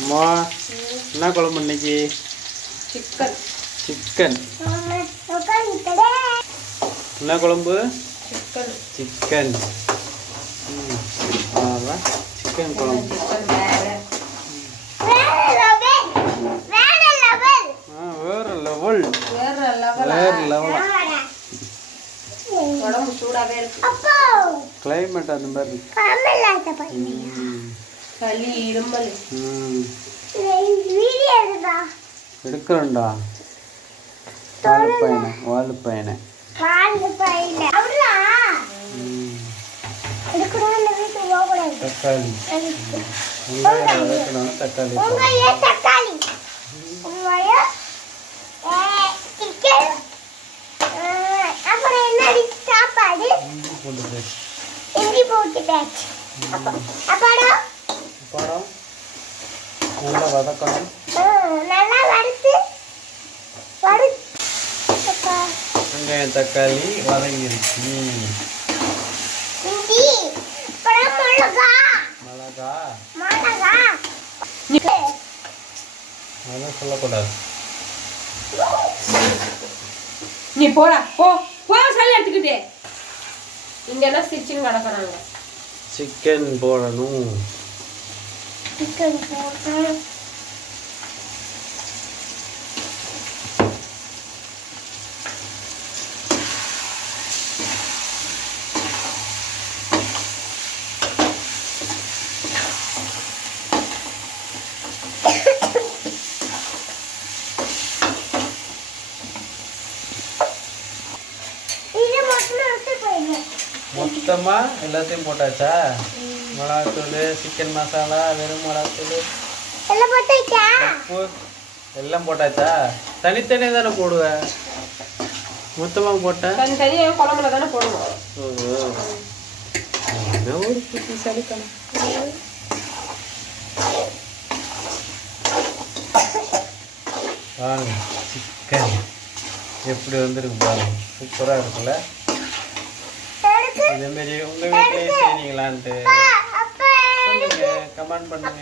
அம்மா என்ன குழம்பு இன்னைக்கு? சிக்கன். சிக்கன் என்ன குழம்பு? சிக்கன். சிக்கன். சிக்கன் குழம்பு. வேற லெவல். உடம்பு சூடாவே இருக்கு. கிளைமேட் அந்த மாதிரி. சளி இருமல். எடுக்கிறேன்டா. வாழு பையனை தக்காளி தக்காளி படம் நல்லா வதக்கணும். வெங்காயம் தக்காளி வதங்கிருச்சு. மிளகா அதெல்லாம் சொல்லக்கூடாது. நீ போடா போ போ சளி எடுத்துக்கிட்டே. இங்க எல்லாம் ஸ்டிச்சிங் நடக்கறாங்க. சிக்கன் போடணும். மொத்தமா எல்லாத்தையும் போட்டாச்சா? மிளகாத்தூள், சிக்கன் மசாலா, வெறும் மிளகாத்தூள், உப்பு எல்லாம் போட்டாச்சா? தனித்தனியாக தானே போடுவேன். மொத்தமாக போட்டேன். தனித்தனியாக குழம்புல தானே போடுவோம். ஒரு புத்திசாலி கணக்கு. வாங்க சிக்கன் எப்படி வந்துருக்கு பாருங்க. சூப்பராக இருக்குல்ல? இதேமாரி உங்கள் வீட்டிலே செய்வீங்களான்ட்டு சொல்லுங்க, கமெண்ட் பண்ணுங்க.